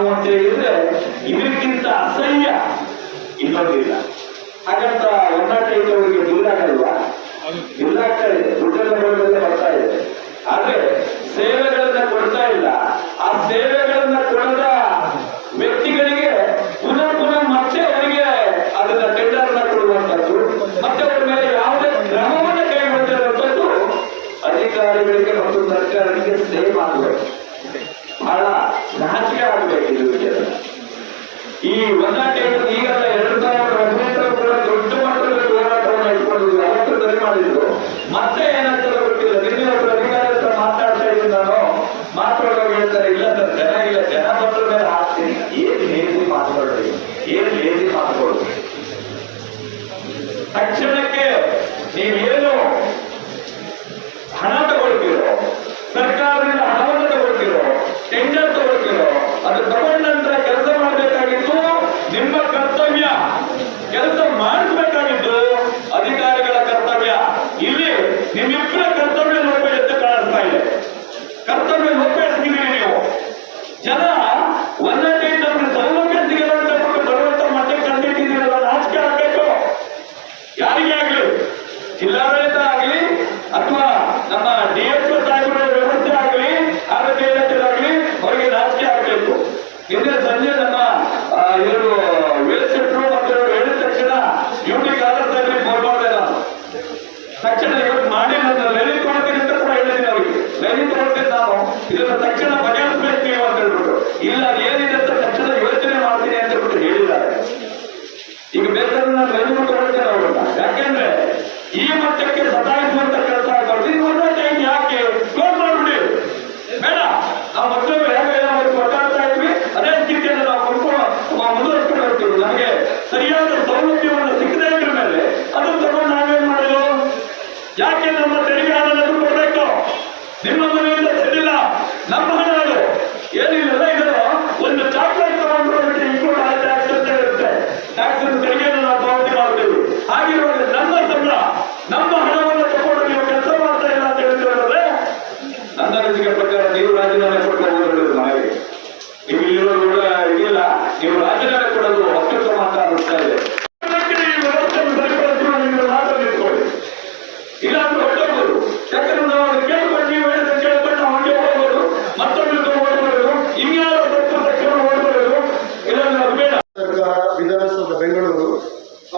ನಾವು ಅಂತ ಹೇಳಿದ್ರೆ ಇದಕ್ಕಿಂತ ಅಸಹ್ಯ ಇನ್ನೊಂದಿಲ್ಲ. ಹಾಗಂತ ಒನ್ನಾಟೈದವರಿಗೆ ದುಡ್ಡಾಗಲ್ವಾ? ದುಡ್ಡಾಗ್ತಾ ಇದೆ, ದುಡ್ಡೆಲ್ಲ ಬರ್ತಾ ಇದೆ. ಆದ್ರೆ ಸೇವೆಗಳನ್ನ ಕೊಡ್ತಾ ಇಲ್ಲ. ಆ ಸೇವೆಗಳನ್ನ ಕೊಡದ ವ್ಯಕ್ತಿಗಳಿಗೆ ಪುನಃ ಮತ್ತೆ ಅವರಿಗೆ ಅದನ್ನ ಟೆಂಡರ್ನ ಕೊಡುವಂಥದ್ದು, ಮತ್ತೆ ಅವರ ಮೇಲೆ ಯಾವುದೇ ಕ್ರಮವನ್ನು ಕೈಗೊಳ್ಳುವಂಥದ್ದು ಅಧಿಕಾರಿಗಳಿಗೆ ಮತ್ತು ಸರ್ಕಾರಕ್ಕೆ ಸೇವ್ ಆಗಬೇಕು. ಬಹಳ ನಾಚಿಕೆ ಆಗಬೇಕು ಇದು ವಿಷಯ. ಈ ಒನ್ನಾಟೈದು ಈಗಲ್ಲ 2018 ಕೂಡ ದೊಡ್ಡ ಮಟ್ಟದಲ್ಲಿ ಹೋರಾಟವನ್ನು ಇಟ್ಕೊಂಡಿದ್ರು, ಅವತ್ತು ಸರಿ ಮಾಡಿದ್ರು. ಮತ್ತೆ ಏನಾಗ್ತದೆ ಗೊತ್ತಿಲ್ಲ. ನಿನ್ನೆ ಒಬ್ಬರು ಅಧಿಕಾರಿ ಹತ್ರ ಮಾತಾಡ್ತಾ ಇದ್ದೀನಿ ನಾನು, ಮಾತಾಡೋರು ಹೇಳ್ತಾರೆ ಇಲ್ಲ ಸರ್ ಜನ ಇಲ್ಲ, ಜನ ಬಂದ್ರ ಮೇಲೆ ಹಾಕ್ತೀನಿ. ಏನ್ ಲೇಸಿ ಮಾತುಕೊಳ್ಳಿ, ಏನ್ ಲೇಸಿ ಮಾತುಕೊಳ್ಳಿ. ತಕ್ಷಣಕ್ಕೆ ನೀವೇನು ಹಣ ತಗೊಳ್ತೀರೋ, ಸರ್ಕಾರದಿಂದ ಹಣವನ್ನು ತಗೊಳ್ತೀರೋ, ಟೆಂಡರ್ ತಗೊಳ್ತೀರೋ, ಅದು ತಗೊಂಡ ನಂತರ ಕೆಲಸ ಮಾಡಬೇಕಾಗಿತ್ತು ನಿಮ್ಮ ಕರ್ತವ್ಯ, ಕೆಲಸ ಮಾಡಿಸಬೇಕಾಗಿತ್ತು ಅಧಿಕಾರಿಗಳ ಕರ್ತವ್ಯ. ಇಲ್ಲಿ ನಿಮ್ಮಿಬ್ಬರ ಕರ್ತವ್ಯ ಲೋಪ ಎಂದು ಕಾಣಿಸ್ತಾ ಇದೆ. ಕರ್ತವ್ಯ ಲೋಪ ಎಸಗಿದ್ದೀರಿ ನೀವು. ಜನ ಒನ್ನಾಟೈದು ಸೌಲಭ್ಯ ಸಿಗಲ್ಲ ಅಂತ ಬರುವಂತ ಮಟ್ಟಕ್ಕೆ ಕಂಡಿಟ್ಟಿದ್ದೀರಲ್ಲ, ನಾಚಿಕೆ ಆಗಬೇಕು. ಯಾರಿಗೇ ಆಗಲಿ, ಜಿಲ್ಲಾಡಳಿತ ಆಗಲಿ ಅಥವಾ ನಮ್ಮ DHO ಸಾಹೇಬರ ವ್ಯವಸ್ಥೆ ಆಗಲಿ, ಆರೋಗ್ಯ ಇಲಾಖೆದಾಗಲಿ ಅವರಿಗೆ ನಾಚಿಕೆ ಆಗಬೇಕು. ನಿನ್ನೆ ಸಂಜೆ ನಮ್ಮ ಇವರು ವೇಲ್ಸೆಟ್ರು ಮತ್ತು ಹೇಳಿದ ತಕ್ಷಣ ಡ್ಯೂಟಿ ಕಾಲದಲ್ಲಿ ಫೋನ್ ಮಾಡಿದೆ ನಾನು. ತಕ್ಷಣ ಇವತ್ತು ಮಾಡಿ ನನ್ನ ಲೈನಿಂಗ್ ಕೊಡ್ತೀನಿ ಅಂತ ಕೂಡ ಹೇಳಿದ್ದೀನಿ ಅವರಿಗೆ. ಲೈನಿಂಗ್ ಕೊಡ್ತೀನಿ ನಾನು, ಇದನ್ನ ತಕ್ಷಣ ಬಗೆಹರಿಸಬೇಕು ನೀವು ಅಂತ ಹೇಳ್ಬಿಟ್ಟು. ಇಲ್ಲ ಏನಿದೆ ಅಂತ ತಕ್ಷಣ ಯೋಚನೆ ಮಾಡ್ತೀನಿ ಅಂತ ಹೇಳ್ಬಿಟ್ಟು ಹೇಳಿದ್ದಾರೆ. ಈಗ ಬೇಕಾದ್ರೆ ನಾನು ಲೈನಿಂಗ್ ಕೊಡ್ತೇನೆ ಅವ್ರನ್ನ. ಯಾಕೆಂದ್ರೆ ಈ ಮಟ್ಟಕ್ಕೆ ಸತಾಯಿಸುವಂತ ಕೆಲಸ ಆಗಬಾರ್ದು. ಇದು ಒನ್ನಾಟೈದು ಯಾಕೆ ಕ್ಲೋಸ್ ಮಾಡ್ಬಿಡಿ, ಬೇಡ. ನಾವು ಮತ್ತೊಮ್ಮೆ ಹೇಗೆ ಒಟ್ಟಾಡ್ತಾ ಇದ್ವಿ ಅದೇ ಸ್ಥಿತಿಯನ್ನು ನಾವು ಮುಂದುವರಿಸ್ಕೊಂಡು ಹೋಗ್ತೀವಿ. ನಮಗೆ ಸರಿಯಾದ ಸೌಲಭ್ಯವನ್ನು ಸಿಗದೇ ಇದ್ರ ಮೇಲೆ ಅದನ್ನು ತಗೊಂಡು ನಾವೇನ್ ಮಾಡೋದು? ಯಾಕೆ ನಮ್ಮ ತೆರಿಗೆ ಹಣವನ್ನು ಕೊಡಬೇಕು? ನಿಮ್ಮ ಮನೆಯಿಂದ ಸರಿಯಿಲ್ಲ, ನಮ್ಮ ಹಣ ಅದು ಏನಿಲ್ಲ. ಇದನ್ನು ಒಂದು ಚಾಕ್ಲೇಟ್ ತಗೊಂಡು ಇನ್ಕ್ಲೂಡ್ ಆದ ಟ್ಯಾಕ್ಸ್ ಅಂತ ಇರುತ್ತೆ. ಟ್ಯಾಕ್ಸ್ ತೆರಿಗೆಯನ್ನು ನಾವು ಪಾವತಿ ಮಾಡ್ತೀವಿ. ಹಾಗಿರುವಾಗ ನಮ್ಮ ಸಂಬಳ, ನಮ್ಮ ಹಣವನ್ನು ತಗೊಂಡು ನೀವು ಕೆಲಸ ಮಾಡ್ತಾ ಇಲ್ಲ ಅಂತ ಹೇಳ್ತಿರೋದ್ರೆ ನನ್ನ ಅನಿಸಿಕೆ ಪ್ರಕಾರ ನೀವು ರಾಜೀನಾಮೆ ಕೊಟ್ಟು ಹೋಗೋದು ನಾವೇ. ನೀವು ಇಲ್ಲಿರೋದು ಕೂಡ ಇದಿಲ್ಲ, ನೀವು ರಾಜೀನಾಮೆ ಕೊಡೋದು ಅತ್ಯುತ್ತಮ ಅಂತ ಅನಿಸ್ತಾ ಇದೆ. ಈ ವ್ಯವಸ್ಥೆಯನ್ನು ಸರಿಪಡಿಸುವ ನೀವು ಮಾತಾಡಿಕೊಳ್ಳಿ, ಇಲ್ಲಾಂದ್ರೆ ಹೊಟ್ಟೋಗ್ಬೋದು. ಯಾಕಂದ್ರೆ ನಾವು ಅದನ್ನು ಕೇಳ್ಕೊಂಡು, ನೀವು ಹೇಳಿದ ಕೇಳ್ಕೊಂಡು ನಾವು ಹಂಗೆ ಹೋಗ್ಬೋದು, ಮತ್ತೊಂದು ಓಡ್ಬೋದು, ಇನ್ಯಾರೋ ಸ್ವಲ್ಪ ತಕ್ಷಣ ಓಡ್ಬೋದು, ಇಲ್ಲಾಂದ್ರೆ ಅದು ಬೇಡ. ಸರ್ಕಾರ ವಿಧಾನಸೌಧ ಬೆಂಗಳೂರು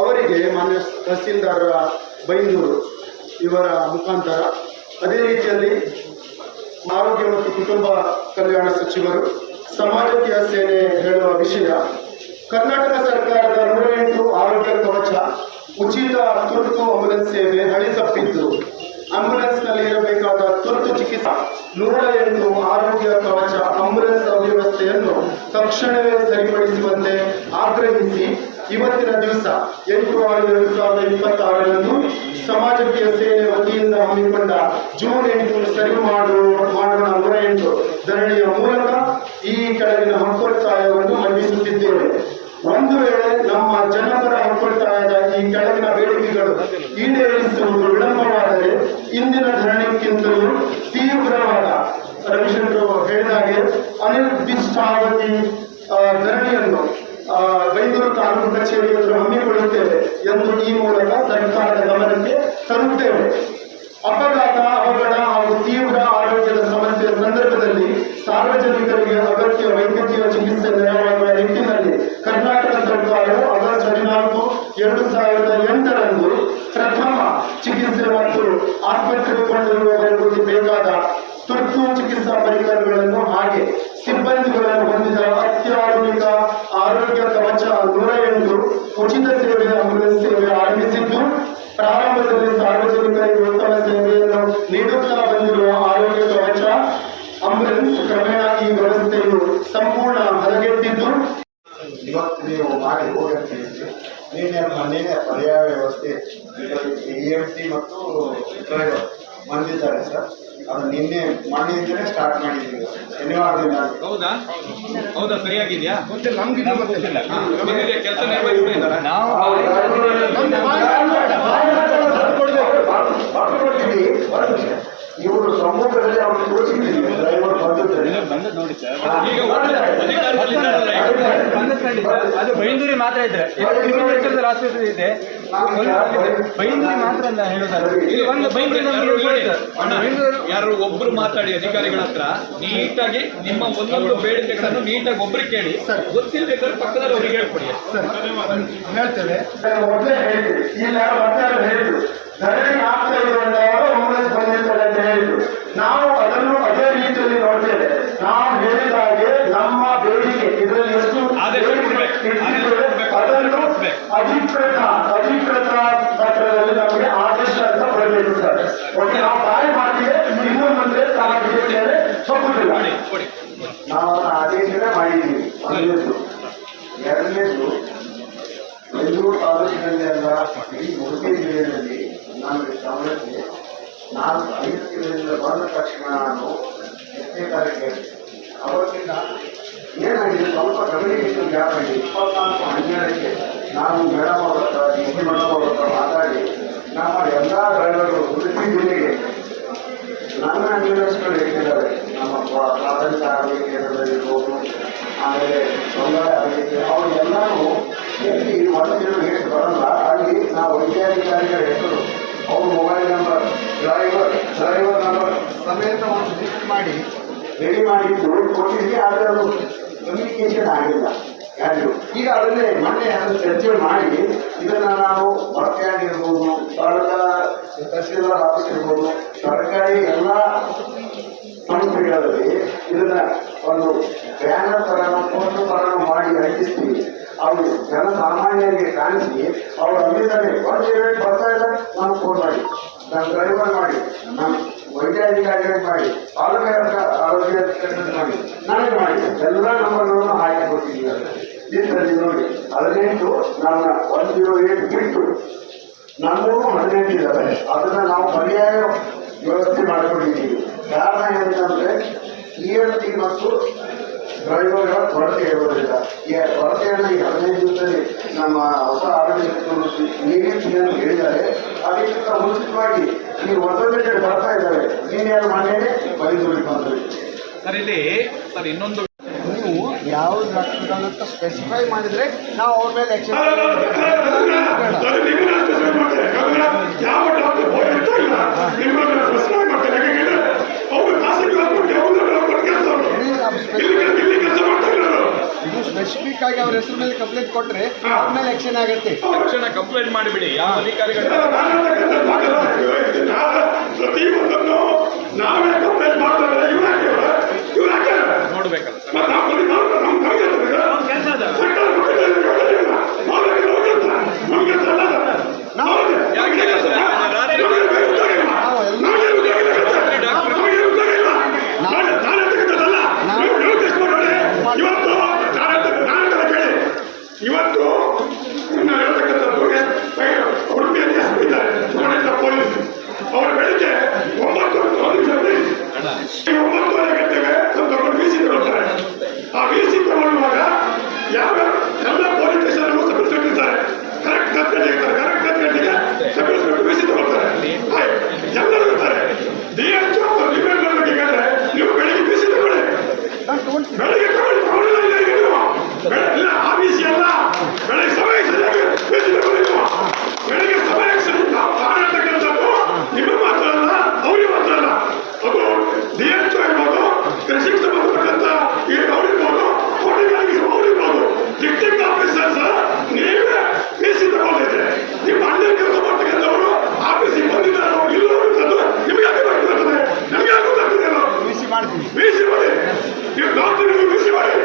ಅವರಿಗೆ ಮಾನ್ಯ ತಹಸೀಲ್ದಾರ ಬೈಂದೂರು ಇವರ ಮುಖಾಂತರ, ಅದೇ ರೀತಿಯಲ್ಲಿ ಆರೋಗ್ಯ ಮತ್ತು ಕುಟುಂಬ ಕಲ್ಯಾಣ ಸಚಿವರು, ಸಮಾಜಕೀಯ ಸೇನೆ ಹೇಳುವ ವಿಷಯ, ಕರ್ನಾಟಕ ಸರ್ಕಾರದ 108 ಆರೋಗ್ಯ ಕವಚ ಉಚಿತ ತುರ್ತು ಆಂಬುಲೆನ್ಸ್ ಸೇವೆ ಹಳಿ ತಪ್ಪಿದ್ದು, ಆಂಬುಲೆನ್ಸ್ನಲ್ಲಿ ಇರಬೇಕಾದ ತುರ್ತು ಚಿಕಿತ್ಸೆ 108 ಆರೋಗ್ಯ ಕವಚ ಆಂಬುಲೆನ್ಸ್ ಅವ್ಯವಸ್ಥೆಯನ್ನು ತಕ್ಷಣವೇ ಸರಿಪಡಿಸುವಂತೆ ಆಗ್ರಹಿಸಿ ಇವತ್ತಿನ ದಿವಸ 8/6/2026ರಂದು ಸಮಾಜಕೀಯ ಸೇನೆ ವತಿಯಿಂದ ಹಮ್ಮಿಕೊಂಡ ಜೂನ್ 8 ಸರಿ ಮಾಡೋಣ 108 ಧರಣಿಯ ಮೂಲಕ ಈ ಕೆಳಗಿನ ಹಕ್ಕೊತ್ತಾಯವನ್ನು ಮಂಡಿಸುತ್ತಿದ್ದೇವೆ. ಒಂದು ವೇಳೆ ನಮ್ಮ ಜನಪರ ಹಕ್ಕೊತ್ತಾಯದ ಈ ಕೆಳಗಿನ ಬೇಡಿಕೆಗಳು ಈಡೇರಿಸುವುದು ವಿಳಂಬವಾದರೆ ಇಂದಿನ ಧರಣಿಗಿಂತಲೂ ತೀವ್ರವಾದ, ರವಿಶಂಕರ್ ಹೇಳಿದಾಗೆ ಅನಿರ್ದಿಷ್ಟಾವಧಿ ಧರಣಿಯನ್ನು ಬೈಂದೂರು ತಾಲೂಕು ಕಚೇರಿ ಎದುರು ಹಮ್ಮಿಕೊಳ್ಳುತ್ತೇವೆ ಎಂದು ಈ ಮೂಲಕ ಸರ್ಕಾರದ ಗಮನಕ್ಕೆ ತರುತ್ತೇವೆ. ಅಪಘಾತ, ಅವಘಡ ಹಾಗೂ ತೀವ್ರ ಆರೋಗ್ಯದ ಸಮಸ್ಯೆಯ ಸಂದರ್ಭದಲ್ಲಿ ಸಾರ್ವಜನಿಕರಿಗೆ ಅಗತ್ಯ ವೈದ್ಯಕೀಯ ಚಿಕಿತ್ಸೆ ನೆರವಾಗುವ ನಿಟ್ಟಿನಲ್ಲಿ ಕರ್ನಾಟಕ ಸರ್ಕಾರವು ಆಗಸ್ಟ್ 14, 2008ರಂದು ಪ್ರಥಮ ಚಿಕಿತ್ಸೆ ಮತ್ತು ಆಸ್ಪತ್ರೆಗೆ ಕೊಂಡೊಯ್ಯುವವರೆಗೂ ಬೇಕಾದ ತುರ್ತು ಚಿಕಿತ್ಸಾ ಪರಿಕರಗಳನ್ನು ಹಾಗೆ ಸಿಬ್ಬಂದಿಗಳನ್ನು ಹೊಂದಿದ ಅತ್ಯಾಧುನಿಕ ಆರೋಗ್ಯ ಕವಚ 108 ಉಚಿತ ಸೇವೆ ಆಂಬುಲೆನ್ಸ್ ಸೇವೆ ಆರಂಭಿಸಿದ್ದು, ಪ್ರಾರಂಭದಲ್ಲಿ ಸಾರ್ವಜನಿಕರಿಗೆ ಉತ್ತಮ ಸೇವೆಯನ್ನು ನೀಡುತ್ತಾ ಬಂದಿರುವ ಆರೋಗ್ಯ ಕವಚ ಆಂಬುಲೆನ್ಸ್ ಕ್ರಮೇಣ ಈ ವ್ಯವಸ್ಥೆಯು ಸಂಪೂರ್ಣ ಹದಗೆಟ್ಟಿದ್ದು, ಇವತ್ತು ನೀವು ಮಾಡಿ ಹೋಗಿರ್ತೀವಿ. ನಿನ್ನೆ ಪರ್ಯಾಯ ವ್ಯವಸ್ಥೆ EMT ಮತ್ತು ಡ್ರೈವರ್ ಬಂದಿದ್ದಾರೆ ಸರ್. ಅದು ನಿನ್ನೆ ಮಾಡಿದ್ರೆ ಸ್ಟಾರ್ಟ್ ಮಾಡಿದ್ದೀವಿ ಶನಿವಾರದಿಂದ. ಹೌದಾ ಸರಿಯಾಗಿದೆಯಾ? ನಮ್ಗೆ ಗೊತ್ತಿಲ್ಲ. ಕೆಲಸ ನಿರ್ವಹಿಸ್ತಾ ನಾವು ಇವರು ಸಮ್ಮುಖದಲ್ಲಿ ಅವರು ತೋರಿಸಿದ್ದೀವಿ ಡ್ರೈವರ್ ಬಂದಿದ್ದಾರೆ. ಬಂದದ್ದು ನೋಡಿ ಸರ್. ಈಗ ಅದು ಬೈಂದೂರಿ ಮಾತ್ರ ಇದ್ರೆ ಆಸ್ಪತ್ರೆ ಇದೆ, ಬೈಂದೂರಿ ಮಾತ್ರ ಅಲ್ಲ ಹೇಳೋದಾದ್ರೆ ಇಲ್ಲಿ ಒಂದು ಯಾರು ಒಬ್ರು ಮಾತಾಡಿ ಅಧಿಕಾರಿಗಳ ಹತ್ರ ನೀಟಾಗಿ ನಿಮ್ಮ ಒಂದೊಂದು ಬೇಡಿಕೆಗಳನ್ನು ನೀಟಾಗಿ ಒಬ್ರು ಕೇಳಿ, ಗೊತ್ತಿಲ್ಲಬೇಕಾದ್ರೆ ಪಕ್ಕದಲ್ಲಿ ಅವ್ರಿಗೆ ಹೇಳ್ಕೊಡಿ. ಹೇಳ್ತೇವೆ. ಮೊದಲೇ ಹೇಳಿದ್ರು, ಇಲ್ಲ ಮತ್ತೆ ಹೇಳಿದ್ರು ಧರಣಿ ಆಗ್ತಾ ಇರುವಂತವರು ಕಾಂಗ್ರೆಸ್ ಬಂದಿರ್ತಾರೆ ಅಂತ ಹೇಳಿದ್ರು. ನಾವು ಅದನ್ನು ಅದೇ ರೀತಿಯಲ್ಲಿ ನೋಡ್ತೇವೆ. ನಾವು ಹೇಳಿದ ಹಾಗೆ ನಮ್ಮ ಬೇಡಿಕೆ ಇದರಲ್ಲಿ ಎಷ್ಟು ಅದನ್ನು ಅಧಿಕೃತ ಪತ್ರದಲ್ಲಿ ನಮಗೆ ಆದೇಶ ಅಂತ ಬರಬೇಕು ಸರ್. ಒಟ್ಟು ನಾವು ಬಾಯಿ ಮಾತಿಗೆ ಇನ್ನು ಮುಂದೆ ಸಾಮಾಜಿಕ ಒಪ್ಪುದಿಲ್ಲ. ನಾವು ಆದೇಶನೇ ಮಾಡಿದ್ದೀವಿ. ಒಂದನೇದು. ಎರಡನೇದು, ಬೆಂಗಳೂರು ತಾಲೂಕಿನಲ್ಲಿ ಅಲ್ಲ, ಇಡೀ ಉಡುಪಿ ಜಿಲ್ಲೆಯಲ್ಲಿ ನಮಗೆ ಗಮನಕ್ಕೆ 4-5 ತಿಂಗಳಿಂದ ಬಂದ ತಕ್ಷಣ ನಾನು ಎಷ್ಟೇ ಕಾರ್ಯಕ್ಕೆ ಅವತ್ತಿಂದ ಏನಾಗಿದೆ ಸ್ವಲ್ಪ ಕಮ್ಯುನಿಕೇಶನ್ ಗ್ಯಾಪ್ ಆಗಿದೆ. 24/12ಕ್ಕೆ ನಾನು ಮೇಡಮ್ ಅವ್ರ ಹತ್ರ, ಡಿ ಸಿ ಮೇಡಮ್ ಅವ್ರ ಹತ್ರ ಮಾತಾಡಿ ನಮ್ಮ ಎಲ್ಲ ಡ್ರೈವರ್ಗಳು ಉಡುಪಿ ಜಿಲ್ಲೆಗೆ ನನ್ನ ಆಂಬ್ಯುಲೆನ್ಸ್ಗಳು ಹೇಳ್ತಿದ್ದಾರೆ. ನಮ್ಮ ಪ್ರಾಥಮಿಕ ಆರೋಗ್ಯ ಕೇಂದ್ರದಲ್ಲಿರ್ಬೋದು, ಆಮೇಲೆ ಸಮುದಾಯ ಆರೋಗ್ಯ, ಅವರೆಲ್ಲರೂ ಎಲ್ಲಿ ಹೊರಗಿರೋ ಹೇಳಿ ಬರಲ್ಲ, ಅಲ್ಲಿ ನಾವು ವೈದ್ಯಾಧಿಕಾರಿಗಳ ಹೆಸರು, ಅವ್ರ ಮೊಬೈಲ್ ನಂಬರ್, ಡ್ರೈವರ್ ನಂಬರ್ ಸಮೇತ ಒಂದು ಲಿಸ್ಟ್ ಮಾಡಿ ರೆಡಿ ಮಾಡಿದ್ದು ಕೊಟ್ಟಿದ್ವಿ. ಆದರೆ ಅದು ಕಮ್ಯುನಿಕೇಶನ್ ಆಗಿಲ್ಲ ಯಾರು. ಈಗ ಅದನ್ನೇ ಮೊನ್ನೆ ಅದನ್ನು ಚರ್ಚೆ ಮಾಡಿ ಇದನ್ನು ನಾವು ಹೊರಕ್ಯಾಡ್ ಇರ್ಬೋದು, ತಹಸೀಲ್ದಾರ್ ಆಫೀಸ್ ಇರ್ಬೋದು, ಸರ್ಕಾರಿ ಎಲ್ಲ ಸಂಸ್ಥೆಗಳಲ್ಲಿ ಇದನ್ನ ಒಂದು ಬ್ಯಾನರ್ ತರನು ಪೋಸ್ಟರ್ ತರನು ಮಾಡಿ ಅಂಟಿಸ್ತೀವಿ. ಅವರು ಜನಸಾಮಾನ್ಯರಿಗೆ ಕಾಣಿಸಿ ಅವರು ಅಲ್ಲಿದ್ದಾರೆ ಒಂದು ಇವೆಂಟ್ ಬರ್ತಾ ಇಲ್ಲ, ನಾನು ಫೋನ್ ಮಾಡಿ, ನಾನು ಡ್ರೈವರ್ ಮಾಡಿ, ನಾನು ವೈದ್ಯಾಧಿಕಾರಿಗಳಿಗೆ ಮಾಡಿ, ಆರೋಗ್ಯ ಮಾಡಿ, ನನಗೆ ಮಾಡಿ ಎಲ್ಲ ನಂಬರ್ಗಳನ್ನು ಹಾಕಿ ಕೊಡ್ತಿದ್ದೀವಿ. ಇದರಲ್ಲಿ ನೋಡಿ 18 ನನ್ನ 108 ಬಿಟ್ಟು ನಮ್ಮೂರು 18 ಇದ್ದಾವೆ. ಅದನ್ನ ನಾವು ಪರ್ಯಾಯ ವ್ಯವಸ್ಥೆ ಮಾಡಿಕೊಂಡಿದ್ದೀವಿ. ಕಾರಣ ಏನಂತಂದ್ರೆ EMT ಮತ್ತು ಡ್ರೈವರ್ಗಳ ಕೊರತೆ ಇರೋದ್ರಿಂದ ಈ ಕೊರತೆಯನ್ನು ಈ 15 ದಿವಸದಲ್ಲಿ ನಮ್ಮ ಹೊಸ ಆರೋಗ್ಯ ಸಚಿವರು ನೀಡಿಯನ್ನು ಹೇಳಿದ್ದಾರೆ. ಅದಕ್ಕಿಂತ ಮುಂಚಿತವಾಗಿ ಈ ಹೊಸದಕ್ಕೆ ಬರ್ತಾ ಇದ್ದಾರೆ. ನೀನ್ಯಾರು ಮನೆಯೇ ಬೈದೂರಿಗೆ ಬಂದರು. ಸರ್ ಇಲ್ಲಿ ಸರ್ ಇನ್ನೊಂದು ನೀವು ಯಾವ ಡಾಕ್ಟರ್ ಅಂತ ಸ್ಪೆಸಿಫೈ ಮಾಡಿದ್ರೆ ನಾವು ಅವ್ರ ಮೇಲೆ ಆಕ್ಷನ್ ಇದು ಸ್ಪೆಸಿಫಿಕ್ ಆಗಿ ಅವ್ರ ಹೆಸರು ಮೇಲೆ ಕಂಪ್ಲೇಂಟ್ ಕೊಟ್ರೆ ಅವ್ರ ಮೇಲೆ ಆಕ್ಷನ್ ಆಗುತ್ತೆ. ತಕ್ಷಣ ಕಂಪ್ಲೇಂಟ್ ಮಾಡಿಬಿಡಿ. ಯಾವ ಅಧಿಕಾರಿಗಳು ಪ್ರತಿಯೊಂದನ್ನು ನಾವೇ ಕಂಪ್ಲೇಂಟ್ ಮಾಡ್ತಾರೆ. ನೋಡ್ಬೇಕಲ್ಲ ಇವತ್ತು ಹೇಳ್ತಕ್ಕಂಥದ್ದು ಉಡುಪಿಯಲ್ಲಿ ಪೊಲೀಸ್ ಅವರು ಬೆಳಿಗ್ಗೆ 9:01 ಗಂಟೆಗೆ ತಗೊಂಡು ವಿ ಸಿ ತಗೊಳ್ತಾರೆ. ಆ ವಿ ಸಿ ತಗೊಳ್ಳುವಾಗ ಯಾವ ಎಲ್ಲ ಪೊಲೀಸ್ ಸ್ಟೇಷನ್ ಸಬ್ ಇರ್ತಾರೆ. ಕರೆಕ್ಟ್ 10 ಗಂಟೆಗೆ ಇರ್ತಾರೆ. ಕರೆಕ್ಟ್ 10 ಗಂಟೆಗೆ ಸಬ್ ಇನ್ಸ್ಪೆಕ್ಟರ್ ವಿ ಸಿ ತಗೊಳ್ತಾರೆ. ಎಲ್ಲರೂ ಇರ್ತಾರೆ. DHO ರಿಮೇಂಡ್ ಬಗ್ಗೆ ಕೇಳಿದ್ರೆ ನೀವು ಬೆಳಿಗ್ಗೆ ವಿ ಸಿ ತಗೊಳ್ಳಿ, ಬೆಳಿಗ್ಗೆ ತಗೊಳ್ಳಿಲ್ಲ ಇಲ್ಲ ಆ ವಿ ಸಿ ಅಲ್ಲ, ಬೆಳಿಗ್ಗೆ ಸಮಯಕ್ಕೆ ಸರಿಯಾಗಿ ವಿ ಸಿ ತಗೊಳ್ಳಿ. ಬೆಳಿಗ್ಗೆ ಸಮಯಕ್ಕೆ ಸರಿ ಕಾಣತಕ್ಕಂಥದ್ದು ನಿಮ್ಮ ಮಾತ್ರ ಅಲ್ಲ, ಅವ್ರಿಗೆ ಮಾತ್ರ ಅಲ್ಲ. ಅದು DHO ಇರ್ಬೋದು, ಕೃಷಿಗೆ ಸಂಬಂಧಪಟ್ಟಂತ ಈ ಅವ್ರಿರ್ಬೋದು, ಕೋಟಿಗಳಿಗೆ ಅವ್ರಿರ್ಬೋದು, ಡಿಸ್ಟ್ರಿಕ್ಟ್ ಆಫೀಸರ್ಸ್ ನೀವೇ ವಿ.ಸಿ. ತಗೊಂಡಿದ್ರೆ ನಿಮ್ಮ ಅಣ್ಣ ಕೆಲಸ ಮಾಡ್ತಕ್ಕಂಥವ್ರು ಆಫೀಸಿಗೆ ಬಂದಿದ್ದಾರೋ ಇಲ್ಲೋ ಅಂತದ್ದು ನಿಮಗೆ ಯಾಕೆ ಬರ್ತದೆ? ನಮ್ಗೆ ಯಾಕೆ ಗೊತ್ತಾಗ್ತದೆ? ವಿ.ಸಿ. ಮಾಡ್ತೀನಿ, ವಿ.ಸಿ. ಮಾಡಿ, ನೀವು ಡಾಕ್ಟರ್ಗೂ ವಿ.ಸಿ. ಮಾಡಿ.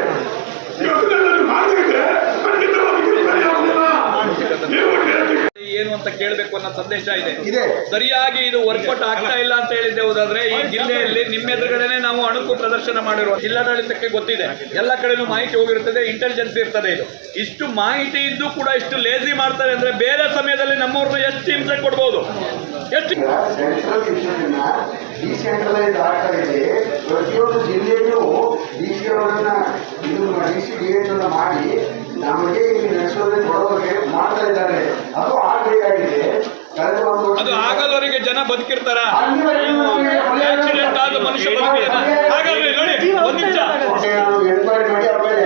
ಇವತ್ತು ಮಾಡಿದ್ರೆ ಖಂಡಿತವಾಗಿ ಏನು ಅಂತ ಕೇಳಬೇಕು ಅನ್ನೋ ಸಂದೇಶ ಇದೆ. ಸರಿಯಾಗಿ ಇದು ವರ್ಕೌಟ್ ಆಗ್ತಾ ಇಲ್ಲ ಅಂತ ಹೇಳಿದ್ದೆ ಹೋದಾದ್ರೆ ಈ ಜಿಲ್ಲೆಯಲ್ಲಿ ನಿಮ್ಮ ಎದುರುಗಡೆನೆ ನಾವು ಅಣುಕು ಪ್ರದರ್ಶನ ಮಾಡಿರುವ ಜಿಲ್ಲಾಡಳಿತಕ್ಕೆ ಗೊತ್ತಿದೆ. ಎಲ್ಲ ಕಡೆನೂ ಮಾಹಿತಿ ಹೋಗಿರುತ್ತದೆ, ಇಂಟೆಲಿಜೆನ್ಸ್ ಇರ್ತದೆ. ಇದು ಇಷ್ಟು ಮಾಹಿತಿ ಇದ್ದು ಕೂಡ ಇಷ್ಟು ಲೇಜಿ ಮಾಡ್ತಾರೆ ಅಂದ್ರೆ ಬೇರೆ ಸಮಯದಲ್ಲಿ ನಮ್ಮವ್ರನ್ನ ಎಷ್ಟು ಹಿಂಸೆ ಕೊಡ್ಬೋದು, ಎಷ್ಟು ಡಿಸೆಂಟ್ರಲೈಸ್ ಆಗ್ತಾ ಇದೆ. ಪ್ರತಿಯೊಂದು ಜಿಲ್ಲೆಯಲ್ಲೂ ಡಿ.ಸಿ. ಅವರನ್ನ ಡಿ.ಸಿ. DHO ಮಾಡಿ ನಮಗೆ ಇಲ್ಲಿ ನಡೆಸೋದಕ್ಕೆ ಕೊಡೋಕೆ ಮಾಡ್ತಾ ಇದ್ದಾರೆ. ಅದು ಆಗಬೇಕಾಗಿದೆ. ಅದು ಆಗಲವರಿಗೆ ಜನ ಬದುಕಿರ್ತಾರ. ಆಕ್ಸಿಡೆಂಟ್ ಆದ ಮನುಷ್ಯ ಬದುಕಿರ್ತಾರ. ಹಾಗಾದ್ರೆ ನೋಡಿ ಒಂದು ನಿಮಿಷ ಎನ್ಕ್ವೈರಿ ಮಾಡಿ ಅವ್ರ ಮೇಲೆ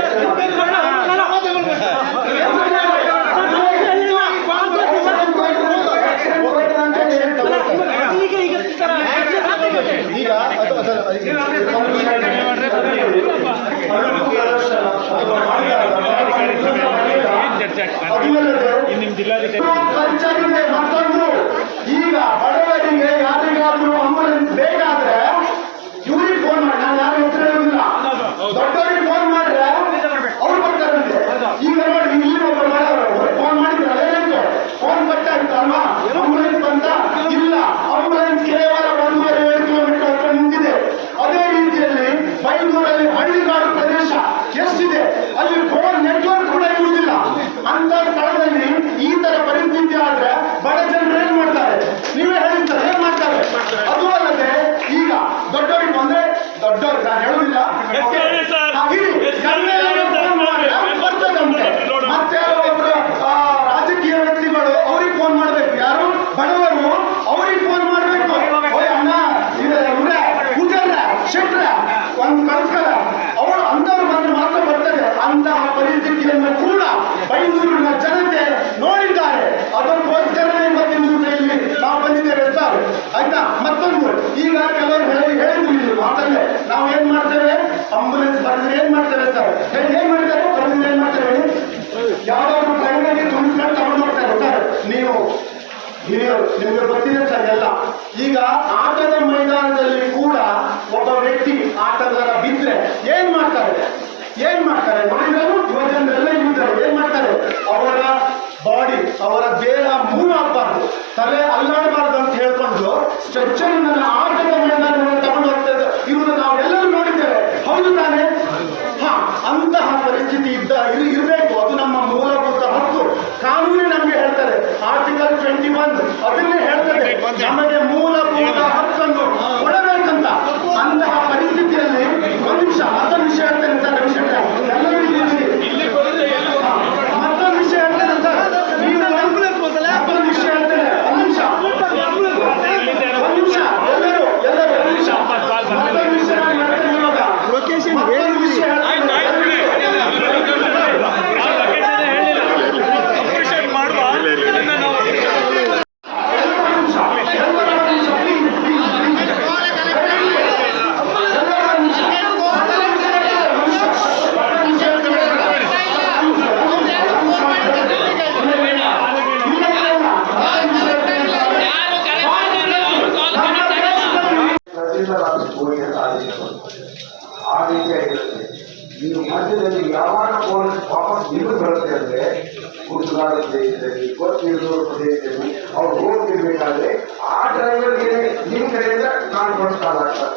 ನಿಮ್ಮ ಜಿಲ್ಲಾಧಿಕಾರಿ ಖರ್ಚಾಗಿದೆ. ಮತ್ತೊಂದು, ಈಗ ಬಡವರಿಗೆ ಯಾರಿಗಾದ್ರೂ ಆಂಬುಲೆನ್ಸ್ ಬೇಕಾದ್ರೆ ಇವ್ರಿಗೆ ಫೋನ್ ಮಾಡಿ, ನಾನು ಯಾರು ಹೆಸರು ಹೇಳುವುದಿಲ್ಲ, ದೊಡ್ಡವರಿಗೆ ಫೋನ್ ಮಾಡಿದ್ರೆ ಅವ್ರು ಬರ್ತಾರಂತೆ. ಈಗ ನೋಡಿ, ಇಲ್ಲಿ ಒಬ್ಬರು ಫೋನ್ ಮಾಡಿದ್ರೆ ಏನಾಯ್ತು, ಫೋನ್ ಕಟ್ಟಾಯ್ತು ಅಲ್ವಾ, ಆಂಬುಲೆನ್ಸ್ ಬಂತ ಇಲ್ಲ, ಆಂಬುಲೆನ್ಸ್ ಕೇವಲ 1.5 ಕಿಲೋಮೀಟರ್ ಹತ್ರ ನಿಂತಿದೆ. ಅದೇ ರೀತಿಯಲ್ಲಿ ಬೈಂದೂರಲ್ಲಿ ಹಳ್ಳಿಗಾಡು ಪ್ರದೇಶ ಎಷ್ಟಿದೆ, ಅಲ್ಲಿ ಫೋನ್ ನೆಟ್ವರ್ಕ್ ಕೂಡ ಇರುವುದಿಲ್ಲ. ಅಂತ ಸ್ಥಳದಲ್ಲಿ ಈ ತರ ಪರಿಸ್ಥಿತಿ ಆದ್ರೆ ಬಡ ಜನರು ಏನ್ ಮಾಡ್ತಾರೆ, ನೀವೇ ಹೇಳಿರ್ತಾರೆ, ಏನ್ ಮಾಡ್ತಾರೆ? ಅದು ಅಲ್ಲದೆ ಈಗ ದೊಡ್ಡವರಿಗೆ ಬಂದ್ರೆ ದೊಡ್ಡವ್ರು, ನಾನು ಹೇಳುವುದಿಲ್ಲ, ಮತ್ತೆ ಒಬ್ರು ರಾಜಕೀಯ ವ್ಯಕ್ತಿಗಳು ಅವ್ರಿಗೆ ಫೋನ್ ಮಾಡ್ಬೇಕು, ಯಾರು ಬಡವರು ಅವ್ರಿಗೆ ಫೋನ್ ಮಾಡ್ಬೇಕು. ಅಣ್ಣ ಇವ್ರೆ ಪೂಜಾರ ಶೆಟ್ರ ಒಂದು ಕಳ್ಸ್ಕರ, ಅವಳು ಅಂತವ್ರು ಬಂದ್ರೆ ಮಾತ್ರ ಬರ್ತದೆ. ಅಂತಹ ಪರಿಸ್ಥಿತಿಯನ್ನು ಕೂಡ ಬೈಂದೂರಿನ ಜನತೆ ನೋಡಿದ್ದಾರೆ. ಅದಕ್ಕೋಸ್ಕರನೇ ಇವತ್ತಿನ ದಿವಸ ಇಲ್ಲಿ ನಾವು ಬಂದಿದ್ದೇವೆ ಸರ್, ಆಯ್ತಾ? ಮತ್ತೊಂದು, ಈಗ ಕೆಲವರು ಹೇಳಿದ್ರು ಇಲ್ಲಿ ಮಾತಲ್ಲೇ, ನಾವು ಏನ್ ಮಾಡ್ತೇವೆ, ಆಂಬುಲೆನ್ಸ್ ಬರೆದ್ರೆ ಏನ್ ಮಾಡ್ತೇವೆ ಸರ್, ಏನ್ ಮಾಡ್ತಾರೆ, ಬರೆದ್ರೆ ಏನ್ ಮಾಡ್ತೇವೆ, ಯಾವ್ದಾದ್ರು ಟ್ರೈನಿಗೆ ತುಂಬಿಸ್ಕೊಂಡು ತಗೊಂಡು ಹೋಗ್ತಾರೆ ಸರ್. ನೀವು ಹಿರಿಯರು, ನಿಮ್ಗೆ ಗೊತ್ತಿದೆ ಸರ್ ಎಲ್ಲ. ಈಗ ಆಟದ ಮೈದಾನದಲ್ಲಿ ಕೂಡ ಒಬ್ಬ ವ್ಯಕ್ತಿ ಆಟಗಾರ ಬಿದ್ರೆ ಏನ್ ಮಾಡ್ತಾರೆ ನೋಡಿದ್ರು, ಯುವಜನರೆಲ್ಲ ಇದ್ದಾರೆ, ಏನ್ ಮಾಡ್ತಾರೆ, ಅವರ ಬಾಡಿ, ಅವರ ದೇಹ ಮೂವ್ ಆಗಬಾರ್ದು, ತಲೆ ಅಲ್ಲಾಡಬಾರ್ದು ಅಂತ ಹೇಳ್ಕೊಂಡು ಸ್ಟ್ರೆಚರ್ ಆಟದ ಮೈದಾನವನ್ನು ತಗೊಂಡು ಹೋಗ್ತಾ ಇರುವುದು ನಾವೆಲ್ಲರೂ ನೋಡಿದ್ದೇವೆ, ಹೌದು ತಾನೇ? ಹಾ, ಅಂತಹ ಪರಿಸ್ಥಿತಿ ಇರಬೇಕು. ಅದು ನಮ್ಮ ಮೂಲಭೂತ ಹಕ್ಕು. ಕಾನೂನೇ ನಮ್ಗೆ ಹೇಳ್ತಾರೆ, ಆರ್ಟಿಕಲ್ 21 ಅದನ್ನೇ ಹೇಳ್ತಾರೆ, ನಮಗೆ ಮೂಲಭೂತ ಹಕ್ಕನ್ನು ಕೊಡಬೇಕಂತ. ಅಂತಹ ಪರಿಸ್ಥಿತಿಯಲ್ಲಿ ಒಂದು ನಿಮಿಷ ಮತ್ತೊಂದು ವಿಷಯ ಹೇಳ್ತೇನೆ ಸರ್, ಎಲ್ಲರೂ ಮತ್ತೊಂದು ವಿಷಯ ಹೇಳ್ತೇನೆ ಸರ್, ಮತ್ತೊಂದು ವಿಷಯ ಹೇಳ್ತೇನೆ, ಒಂದು ನಿಮಿಷ ಎಲ್ಲರೂ ಒಂದು ನಿಮಿಷ, ಮತ್ತೊಂದು ವಿಷಯ ಹೇಳ್ತೇನೆ ಇವಾಗ, ಮತ್ತೊಂದು ವಿಷಯ ಆ ರೀತಿಯಾಗಿರುತ್ತೆ. ನೀವು ಮಧ್ಯದಲ್ಲಿ ಯಾವಾಗ ಪೊಲೀಸ್ ವಾಪಸ್ ನಿಮಗೆ ಬರುತ್ತೆ ಅಂದ್ರೆ, ಗುರುತುಗಾರ ಪ್ರದೇಶದಲ್ಲಿ, ಗೊತ್ತಿರುವ ಪ್ರದೇಶದಲ್ಲಿ ಅವ್ರು ಹೋಗ್ತಿರ್ಬೇಕಾದ್ರೆ ಆ ಡ್ರೈವರ್ಗೆ ನಿಮ್ಮ ಕಡೆಯಿಂದ ಕಾನ್ಫರೆನ್ಸ್ ಕಾಲ್ ಆಗ್ತಾರೆ.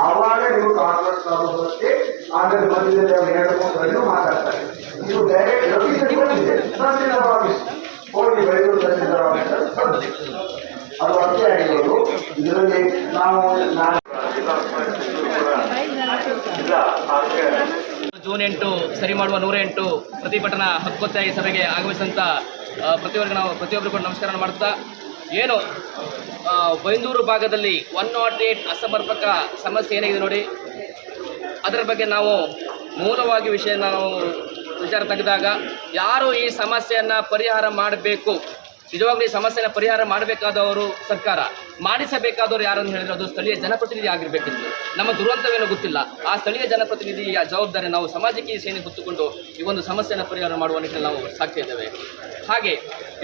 ಆವಾಗ ನೀವು ಕಾನ್ಫರೆನ್ಸ್ ಕಾಲ್ ಬರುತ್ತೆ, ಆಮೇಲೆ ಮಧ್ಯದಲ್ಲಿ ಅವ್ರು 2-3 ಮಾತಾಡ್ತಾರೆ. ನೀವು ಡೈರೆಕ್ಟ್ ಲೊಕೇಶನ್ ಬಂದಿದೆ, ತಹಸೀಲ್ದಾರ್ ಆಫೀಸ್ ಹೋಗಿ ಬೆಂಗಳೂರು ತಹಸೀಲ್ದಾರ್ ಆಫೀಸ್ ಅದು ಅಷ್ಟೇ ಆಗಿರೋದು. ಇದರಲ್ಲಿ ನಾವು ಜೂನ್ 8 ಸರಿ ಮಾಡುವ 108 ಪ್ರತಿಭಟನಾ ಹಕ್ಕೊತ್ತಾಯ ಸಭೆಗೆ ಆಗಮಿಸಿದಂಥ ಪ್ರತಿಯೊಬ್ಬರಿಗೂ ನಮಸ್ಕಾರ ಮಾಡ್ತಾ, ಏನು ಬೈಂದೂರು ಭಾಗದಲ್ಲಿ 108 ಅಸಮರ್ಪಕ ಸಮಸ್ಯೆ ಏನಿದೆ ನೋಡಿ, ಅದರ ಬಗ್ಗೆ ನಾವು ಮೂಲವಾಗಿ ವಿಚಾರ ತೆಗೆದಾಗ, ಯಾರು ಈ ಸಮಸ್ಯೆಯನ್ನು ಪರಿಹಾರ ಮಾಡಬೇಕು, ನಿಜವಾಗ್ಲೂ ಈ ಸಮಸ್ಯೆಯನ್ನು ಪರಿಹಾರ ಮಾಡಬೇಕಾದವರು ಸರ್ಕಾರ, ಮಾಡಿಸಬೇಕಾದವರು ಯಾರನ್ನು ಹೇಳಿದ್ರೆ ಅದು ಸ್ಥಳೀಯ ಜನಪ್ರತಿನಿಧಿ ಆಗಿರಬೇಕಿತ್ತು. ನಮ್ಮ ದುರಂತವೇನೋ ಗೊತ್ತಿಲ್ಲ, ಆ ಸ್ಥಳೀಯ ಜನಪ್ರತಿನಿಧಿಯ ಜವಾಬ್ದಾರಿ ನಾವು ಸಮಾಜಕ್ಕೆ ಸೇನೆ ಹೊತ್ತುಕೊಂಡು ಈ ಒಂದು ಸಮಸ್ಯೆಯನ್ನು ಪರಿಹಾರ ಮಾಡುವ ನಿಟ್ಟಿನಲ್ಲಿ ನಾವು ಸಾಕ್ತಾ ಇದ್ದೇವೆ. ಹಾಗೆ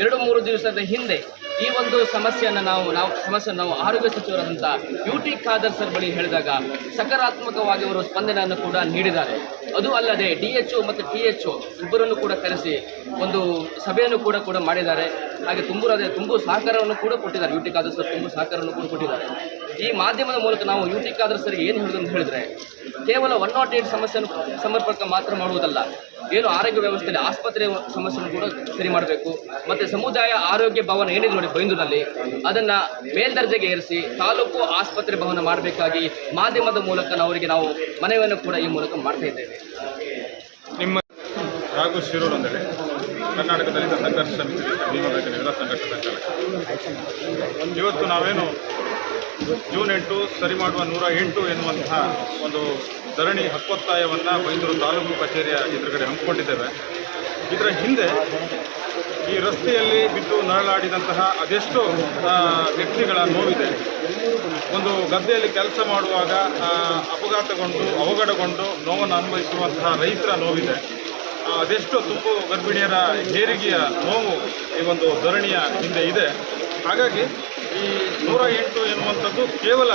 2-3 ದಿವಸದ ಹಿಂದೆ ಈ ಒಂದು ಸಮಸ್ಯೆಯನ್ನು ನಾವು ಆರೋಗ್ಯ ಸಚಿವರಾದಂಥ UT ಖಾದರ್ ಸರ್ ಬಳಿ ಹೇಳಿದಾಗ ಸಕಾರಾತ್ಮಕವಾಗಿ ಅವರು ಸ್ಪಂದನೆಯನ್ನು ಕೂಡ ನೀಡಿದ್ದಾರೆ. ಅದು ಅಲ್ಲದೆ DHO ಮತ್ತು THO ಇಬ್ಬರನ್ನು ಕೂಡ ಕರೆಸಿ ಒಂದು ಸಭೆಯನ್ನು ಕೂಡ ಮಾಡಿದ್ದಾರೆ. ಹಾಗೆ ತುಂಬು ಸಹಕಾರವನ್ನು ಕೂಡ ಕೊಟ್ಟಿದ್ದಾರೆ. UT ಖಾದರ್ ಸರ್ ತುಂಬು ಸಹಕಾರವನ್ನು ಕೂಡ ಕೊಟ್ಟಿದ್ದಾರೆ. ಈ ಮಾಧ್ಯಮದ ಮೂಲಕ ನಾವು UT ಖಾದರ್ ಸರ್ ಏನು ಹೇಳೋದು ಅಂತ ಹೇಳಿದ್ರೆ, ಕೇವಲ 108 ಸಮಸ್ಯೆಯನ್ನು ಸಮರ್ಪಕ ಮಾತ್ರ ಮಾಡುವುದಲ್ಲ, ಏನು ಆರೋಗ್ಯ ವ್ಯವಸ್ಥೆಯಲ್ಲಿ ಆಸ್ಪತ್ರೆ ಸಮಸ್ಯೆಯನ್ನು ಕೂಡ ಸರಿ ಮಾಡಬೇಕು. ಮತ್ತು ಸಮುದಾಯ ಆರೋಗ್ಯ ಭವನ ಏನಿದೆ ನೋಡಿ ಬೈಂದೂರಿನಲ್ಲಿ, ಅದನ್ನು ಮೇಲ್ದರ್ಜೆಗೆ ಏರಿಸಿ ತಾಲೂಕು ಆಸ್ಪತ್ರೆ ಭವನ ಮಾಡಬೇಕಾಗಿ ಮಾಧ್ಯಮದ ಮೂಲಕ ನಾವು ಮನವಿಯನ್ನು ಕೂಡ ಈ ಮೂಲಕ ಮಾಡ್ತಾ ಇದ್ದೇವೆ. ನಿಮ್ಮ ರಾಘು ಶಿರೂರ್ ಅಂದರೆ ಕರ್ನಾಟಕ ದಲಿತ ಸಂಘರ್ಷ ಸಮಿತಿ ಭೀಮಬೇಕಿನ ಜಿಲ್ಲಾ ಸಂಘರ್ಷ ಸಂಚಾಲಕ. ಇವತ್ತು ನಾವೇನು ಜೂನ್ 8 ಸರಿ ಮಾಡುವ 108 ಎನ್ನುವಂತಹ ಒಂದು ಧರಣಿ ಹಕ್ಕೊತ್ತಾಯವನ್ನು ಬೈಂದೂರು ತಾಲೂಕು ಕಚೇರಿಯ ಎದುರುಗಡೆ ಹಮ್ಮಿಕೊಂಡಿದ್ದೇವೆ. ಇದರ ಹಿಂದೆ ಈ ರಸ್ತೆಯಲ್ಲಿ ಬಿದ್ದು ನರಳಾಡಿದಂತಹ ಅದೆಷ್ಟೋ ವ್ಯಕ್ತಿಗಳ ನೋವಿದೆ. ಒಂದು ಗದ್ದೆಯಲ್ಲಿ ಕೆಲಸ ಮಾಡುವಾಗ ಅಪಘಾತಗೊಂಡು ಅವಘಡಗೊಂಡು ನೋವನ್ನು ಅನುಭವಿಸುವಂತಹ ರೈತರ ನೋವಿದೆ. ಅದೆಷ್ಟೋ ತುಪ್ಪು ಗರ್ಭಿಣಿಯರ ಹೆರಿಗೆಯ ನೋವು ಈ ಒಂದು ಧರಣಿಯ ಹಿಂದೆ ಇದೆ. ಹಾಗಾಗಿ ಈ 108 ಎನ್ನುವಂಥದ್ದು ಕೇವಲ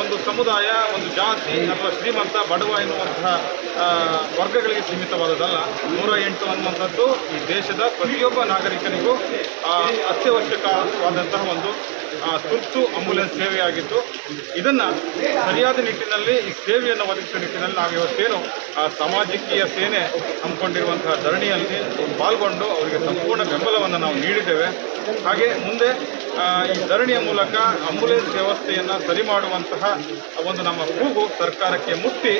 ಒಂದು ಸಮುದಾಯ, ಒಂದು ಜಾತಿ ಅಥವಾ ಶ್ರೀಮಂತ ಬಡವ ಎನ್ನುವಂತಹ ವರ್ಗಗಳಿಗೆ ಸೀಮಿತವಾದದ್ದಲ್ಲ. 108 ಅನ್ನುವಂಥದ್ದು ಈ ದೇಶದ ಪ್ರತಿಯೊಬ್ಬ ನಾಗರಿಕನಿಗೂ ಅತ್ಯವಶ್ಯಕವಾದಂತಹ ಒಂದು ತುರ್ತು ಆಂಬ್ಯುಲೆನ್ಸ್ ಸೇವೆಯಾಗಿದ್ದು, ಇದನ್ನು ಸರಿಯಾದ ನಿಟ್ಟಿನಲ್ಲಿ ಈ ಸೇವೆಯನ್ನು ಒದಗಿಸುವ ನಿಟ್ಟಿನಲ್ಲಿ ನಾವು ಇವತ್ತೇನು ಸಾಮಾಜಿಕೀಯ ಸೇನೆ ಹಮ್ಮಿಕೊಂಡಿರುವಂತಹ ಧರಣಿಯಲ್ಲಿ ಪಾಲ್ಗೊಂಡು ಅವರಿಗೆ ಸಂಪೂರ್ಣ ಬೆಂಬಲವನ್ನು ನಾವು ನೀಡಿದ್ದೇವೆ. ಹಾಗೆ ಮುಂದೆ ಈ ಧರಣಿಯ ಮೂಲಕ ಆಂಬ್ಯುಲೆನ್ಸ್ ವ್ಯವಸ್ಥೆಯನ್ನು ಸರಿ ಮಾಡುವಂತಹ ಒಂದು ನಮ್ಮ ಕೂಗು ಸರ್ಕಾರಕ್ಕೆ ಮುಟ್ಟಿ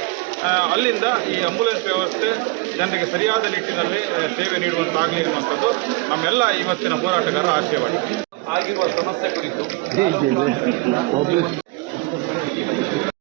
ಅಲ್ಲಿಂದ ಈ ಆಂಬ್ಯುಲೆನ್ಸ್ ವ್ಯವಸ್ಥೆ ಜನರಿಗೆ ಸರಿಯಾದ ನಿಟ್ಟಿನಲ್ಲಿ ಸೇವೆ ನೀಡುವಂತಾಗಲಿ ಎನ್ನುವಂಥದ್ದು ನಮ್ಮೆಲ್ಲ ಇವತ್ತಿನ ಹೋರಾಟಗಾರರ ಆಶಯವಾಗಿದೆ. ಆಗಿರುವ ಸಮಸ್ಯೆ ಕುರಿತು